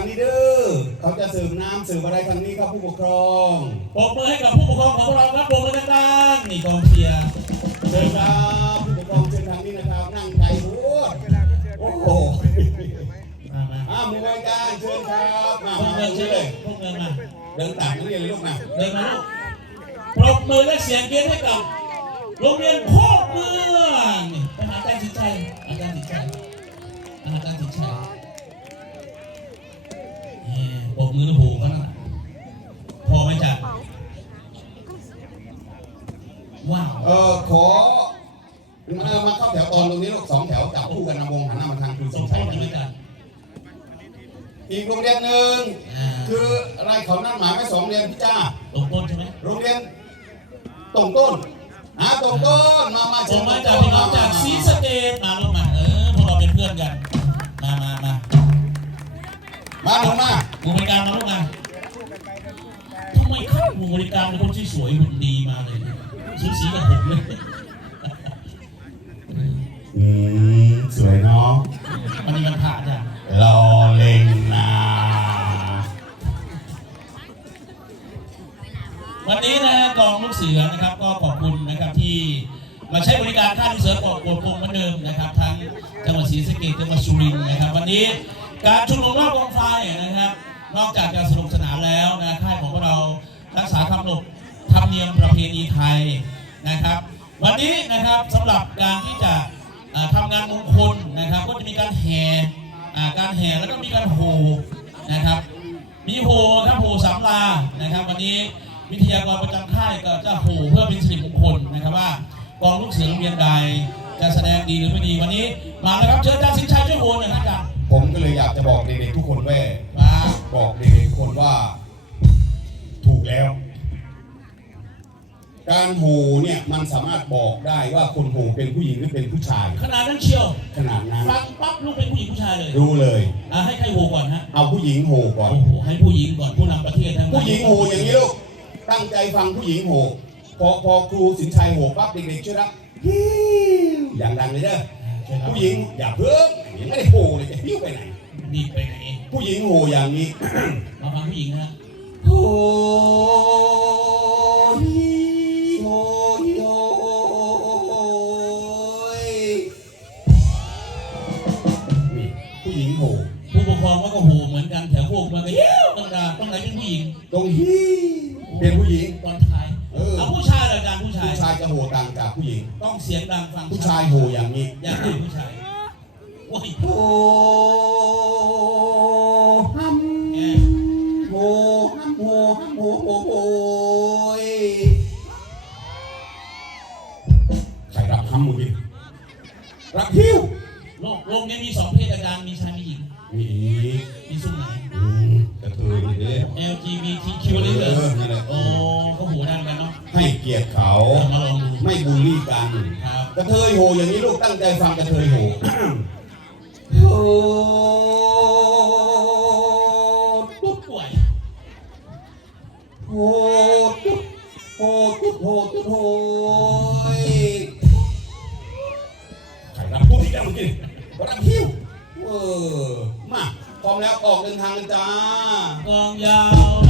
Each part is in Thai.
างนี้เด้อเขาจะเสิร์ฟน้ำเสิร์ฟอะไรทางนี้ครับผู้ปกครองปรบมือให้กับผู้ปกครองของเราครับปรบมือดังๆนี่กองเชียร์เชิญครับผู้ปกครองเชิญทางนี้นะครับนั่งใจหัวโอ้โหมามาอ้าวมวยการเชิญครับมาพวมากเงินงเชิญเลเลยยพวกเงินมาเดินตามนักเรียนเลยลูกมาเดินมาลูกปรบมือและเสียงเกียรติให้กับโรงเรียนโคกเมืองนี่ไปหาอาจารย์สิทธิ์ชัยอาจารย์สิทธิ์ชัยอาจารย์สิทธิ์ชัยนี่ปรบ มือแล้วโหกันนะพอไหมจ๊ะว้าวเออขอมามาเข้าแถวตอนตรงนี้ลูกสองแถวจับคู่กันนำวงหันหน้ามาทางครูสสมมทชัยบนะด้วยกันอีกโรงเรียนหนึ่งอ่าคืออะไรเขานั่นหมายไว้สองเรียนพี่จ้าตรงต้นใช่ไหมโรงเรียนตรงต้นหาตรงต้นมามาผมมาจากพี่น้องจากศรีสะเกษมาลงมาเออพวกเราเป็นเพื่อนกัน มามามามาลงมา หมู่บริการมาลงมาทำไมครับหมู่บริการเป็นคนที่สวยหุ่นดีมาเลยสูสีกับผมเลยอืมสวยเนาะวันนี้มันผ่าจ้ะรอเล่งนะวันนี้นะกองลูกเสือนะครับ ก็ขอบคุณนะครับที่มาใช้บริการค่ายลูกเสือกดกดพงเหมือนเดิมนะครับ ทั้งจังหวัดศรีสะเกษจังหวัดสุรินทร์นะครับ วันนี้ การชุมนุมรอบกองไฟนะครับ นอกจากจะสนุกสนานแล้วนะค่ายของพวกเรารักษาคำนบธรรมเนียมประเพณีไทยนะครับ วันนี้นะครับสำหรับการที่จะเอ่อทำงานมงคลนะครับ ก็จะมีการแห่การแห่แล้วก็มีการโหนะครับมีโหครับโหสามลานะครับ วันนี้วิทยากรประจำค่ายก็จะโหเพื่อเป็นสิริมงคลนะครับว่ากองลูกเสือโรงเรียนใดจะแสดงดีหรือไม่ดีวันนี้มาแล้วครับเชิญอาจารย์สินชัยช่วยโหหน่อยนะครับ ผมก็เลยอยากจะบอกเด็กๆทุกคนว่ามาบอกเด็กๆทุกคนว่า ถูกแล้ว การโหเนี่ยมันสามารถบอกได้ว่าคนโหเป็นผู้หญิงหรือเป็นผู้ชาย ขนาดนั้นเชียว ขนาดนั้นฟังปั๊บลูกเป็นผู้หญิงผู้ชายเลยรู้เลยอะให้ใครโหก่อนฮะเอาผู้หญิงโหก่อนโอ้โหให้ผู้หญิงก่อนผู้นำประเทศทั้งนั้นผู้หญิงโหอย่างนี้ลูกตั้งใจฟังผู้หญิงโหพอพอครูสินชัยโหปั๊บเด็กๆช่วยรับฮิ้วอย่างดังเลยเด้อเชิญครับ ผู้หญิงอย่าเพิ่งยังไม่ได้โหเลยจะหิ้วไปไหน นี่ไปไหน ผู้หญิงโหอย่างนี้ มาฟังผู้หญิงนะโหฮิโหฮิโหนี่ผู้หญิงโหผู้ปกครองก็โหเหมือนกันแถวพวกมันก็เย้วต้องดาต้องไหนเป็นผู้หญิงตรงฮิเป็นผู้หญิงตอนท้ายเออเอาผู้ชายเลยอาจารย์ผู้ชายผู้ชายจะโหต่างจากผู้หญิง ต้องเสียงดังฟังผู้ชายโหอย่างนี้อยากได้ผู้ชาย โอ้ยโหฮัมโหฮัมโหฮัมโหโหโหยใครรับฮัมมือดิรับฮิวโลกโลกนี้มีสองเพศอาจารย์มีชายมีหญิงมีมีซุ้มไหนอืมกระเทยนี่เด้ LGBTQ เลยเหรอนั่นแหละโอ้ก็โหดังกันเนาะให้เกียรติเขา เอามาลองดูไม่บูลลี่กัน ครับ กระเทยโหอย่างนี้ลูกตั้งใจฟังกระเทยโห โหตุ๊ดป่วยโหตุ๊ดโหตุ๊ดโหตุ๊ดโหยใครรับตุ๊ดอีกแล้วเมื่อกี้รับหิ้วเออ มาพร้อมแล้วออกเดินทางกันจ้ากองยาว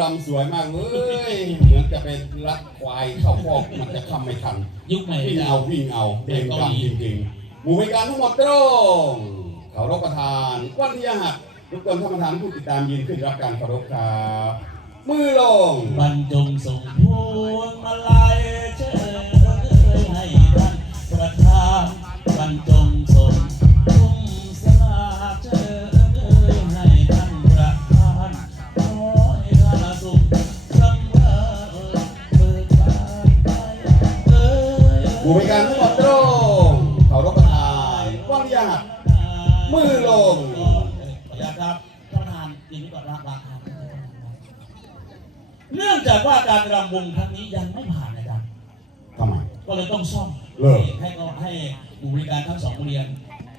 รำสวยมากเลยเหมือนจะเป็นรัดควายเข้าคอกมันจะทำไม่ทันยุคใหม่วิ่งเอาวิ่งเอาเป็นกรรมจริงๆหมู่บริการทั้งหมดตรงเขารบประทานวันที่หัสทุกคนท่านประธานผู้ติดตามยืนขึ้นรับการเคารพครับมือลงบรรจงส่งพวงมาลัยเชิญให้ท่านประธานบรรจง เนื่องจากว่าการรำวงครั้งนี้ยังไม่ผ่านนะครับทำไม ก็เลยต้องซ่อมเลิก ให้ก็ให้ผู้บริการทั้งสองโรงเรียน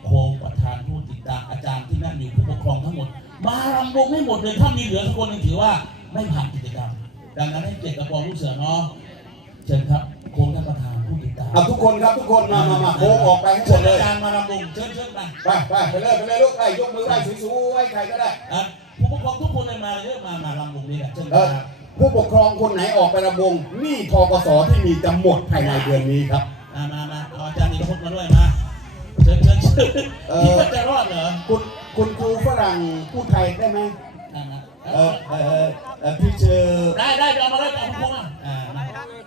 โครงประธานผู้ติดตามอาจารย์ที่นั่นอยู่ผู้ปกครองทั้งหมด มารำวงให้หมดเลยถ้ามีเหลือสักคนหนึงถือว่าไม่ผ่านกิจกรรม ดังนั้นให้เกียรติกับกองลูกเสือเนาะเชิญครับโค้งท่านประธานผู้ติดตามเอาทุกคนครับทุกคนมามามาโค้งออกไปให้หมเชิดญเลอาย จารย์มารำวงเชิญเชิญมาไปไปไปเลยไปเลยลูกไปยกมือไหว้สวยๆใครก็ได้ อะผู้ปกครองทุกคนเลยมาเยอะมามารำวงนี่แหละเชิญเอคอรับ ผู้ปกครองคนไหนออกไประบงหนี่ทกสที่มีจะหมดภายในเดือนนี้ครับ มามามาเอาอาจารย์อีกคนมาด้วยมาเชิญเชิญเชิญเออ คิดว่าจะรอดเหรอคุณคุณครูฝรั่งพูดไทยได้ไหมอะมาเออเออเออพี่เชอร์ได้ได้เอามาเลยเอาพวกมาอ่ามา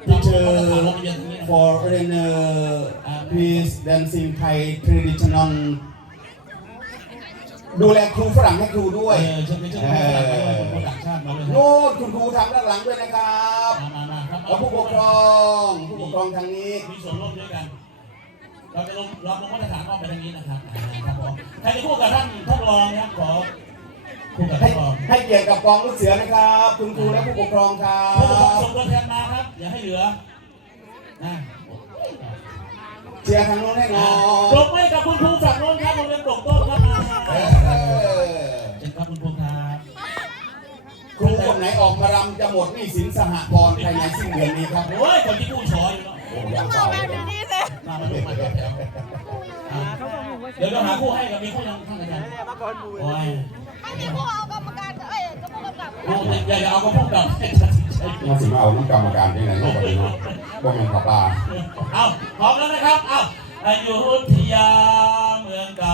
พี่เชอเราร์เราไปเรียนตรงนี้นะ for learner please dancing Thai traditional ดูแลครูฝรั่งให้ครูด้วยเออเชิญไปเชิญไปฝรั่งมาด้วยคนต่างชาติมาด้วยครับโน่นคุณครูทางด้านหลังด้วยนะครับมามามาครับแล้วผู้ปกครองผู้ปกครองทางนี้ มีส่วนร่วมด้วยกัน เราจะลงเราลงมาตรฐานออกไปทางนี้นะครับอ่าครับผมใครจะคู่กับท่านท่านรองนะครับขอคู่กับให้ท่านรองให้เกียรติกับกองลูกเสือนะครับ คุณครูและผู้ปกครองครัผู้ปกครองบส่งตัวแทนมาครับ อย่าให้เหลือนะ เชียร์ทางโน้นให้หน่อปรยบมือกับคุณครูฝั่งโน้นครับโรงเรียนปกต้นครับมา เออเชิญครับคุณครูครับครูคนไหนออกมารำจะหมดหนี้สินสหกรณ์ภายในสิ้นเดือนนี้ครับ โอ้ยคนที่ผู้สอนอยู่เนาะโอ้ยังเบาเลยมามาดูมาดูแถวเดี๋ยวเราหาคู่ให้กับมีคู่ยังท่านอาจารย์โอ้ยไม่มีผู้เอากรรมการเอ้ยกรรมการโอ้ยอย่าอย่าเอากระพวกดอกให้ตัดสินใจมาสิมาเอาน้ำกรรมการที่ไหนโลกนี้เนาะบ่แม่นขับปลาเอาพร้อมแล้วนะครับ เอาอยุธยาเมืองเก่าของเรา